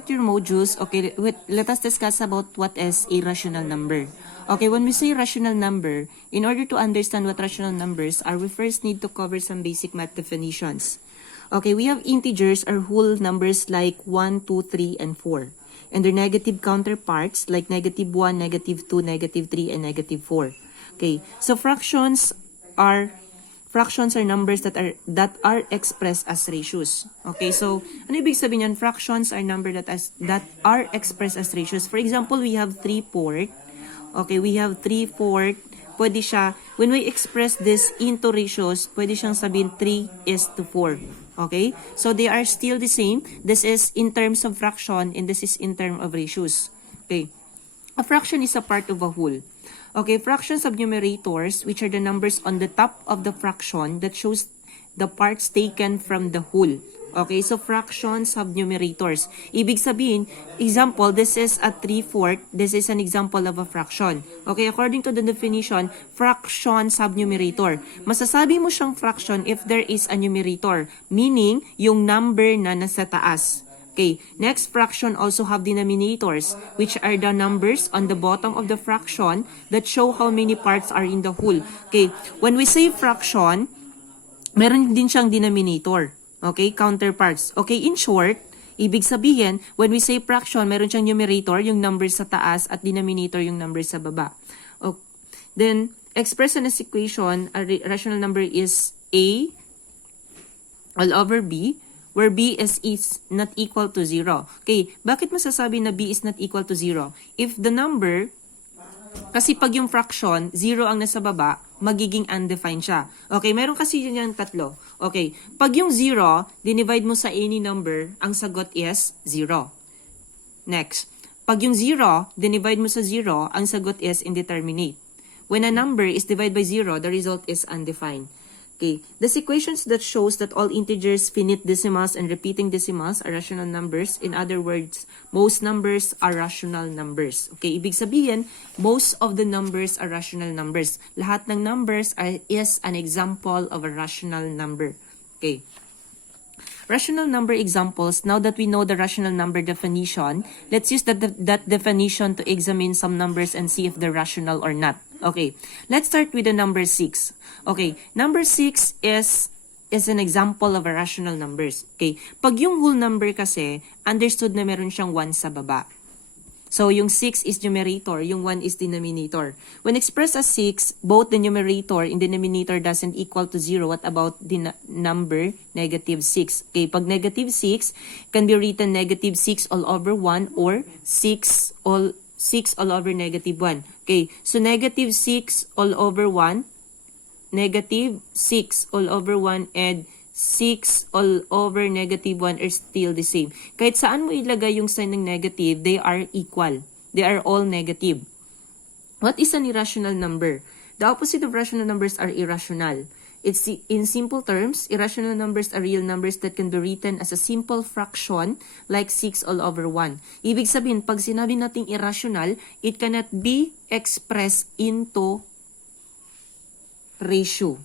at your modules, okay, let us discuss about what is a rational number. Okay, when we say rational number, in order to understand what rational numbers are, we first need to cover some basic math definitions. Okay, we have integers or whole numbers like 1, 2, 3, and 4. And their negative counterparts like negative 1, negative 2, negative 3, and negative 4. Okay, so fractions are numbers that are expressed as ratios. Okay, so ano ibig sabihin yan? Fractions are numbers that are expressed as ratios. For example, we have 3/4. Okay, we have 3/4. Pwede siya, when we express this into ratios, pwede siyang sabihin 3:4. Okay, so they are still the same. This is in terms of fraction and this is in terms of ratios. Okay, a fraction is a part of a whole. Okay, fractions of numerators, which are the numbers on the top of the fraction that shows the parts taken from the whole. Okay, so fractions have numerators. Ibig sabihin, example, this is a 3/4. This is an example of a fraction. Okay, according to the definition, fractions have numerator. Masasabi mo siyang fraction if there is a numerator, meaning yung number na nasa taas. Okay, next, fraction also have denominators, which are the numbers on the bottom of the fraction that show how many parts are in the whole. Okay, when we say fraction, meron din siyang denominator. Okay, counterparts. Okay, in short, ibig sabihin, when we say fraction, meron siyang numerator, yung numbers sa taas, at denominator, yung numbers sa baba. Okay. Then, express in this equation, a rational number is A all over B, where B is not equal to 0. Okay, bakit masasabi na B is not equal to 0? If the number, kasi pag yung fraction, 0 ang nasa baba, magiging undefined siya. Okay, meron kasi yun yung tatlo. Okay, pag yung 0, dinivide mo sa any number, ang sagot is 0. Next, pag yung 0, dinivide mo sa 0, ang sagot is indeterminate. When a number is divided by 0, the result is undefined. Okay, this equations that shows that all integers, finite decimals, and repeating decimals are rational numbers. In other words, most numbers are rational numbers. Okay, ibig sabihin, most of the numbers are rational numbers. Lahat ng numbers is an example of a rational number. Okay. Rational number examples. Now that we know the rational number definition, let's use that definition to examine some numbers and see if they're rational or not. Okay, let's start with the number 6. Okay, number 6 is an example of a rational numbers. Okay, pag yung whole number kasi, understood na meron siyang 1 sa baba. So, yung 6 is numerator, yung 1 is denominator. When expressed as 6, both the numerator and denominator doesn't equal to 0. What about the number negative 6? Okay, pag negative 6, can be written negative 6 all over 1 or 6 all over negative 1. Okay, so negative 6 all over 1, negative 6 all over 1, and 6 all over negative 1 are still the same. Kahit saan mo ilagay yung sign ng negative, they are equal. They are all negative. What is an irrational number? The opposite of rational numbers are irrational. It's in simple terms, irrational numbers are real numbers that can be written as a simple fraction like 6 all over 1. Ibig sabihin, pag sinabi nating irrational, it cannot be expressed into ratio.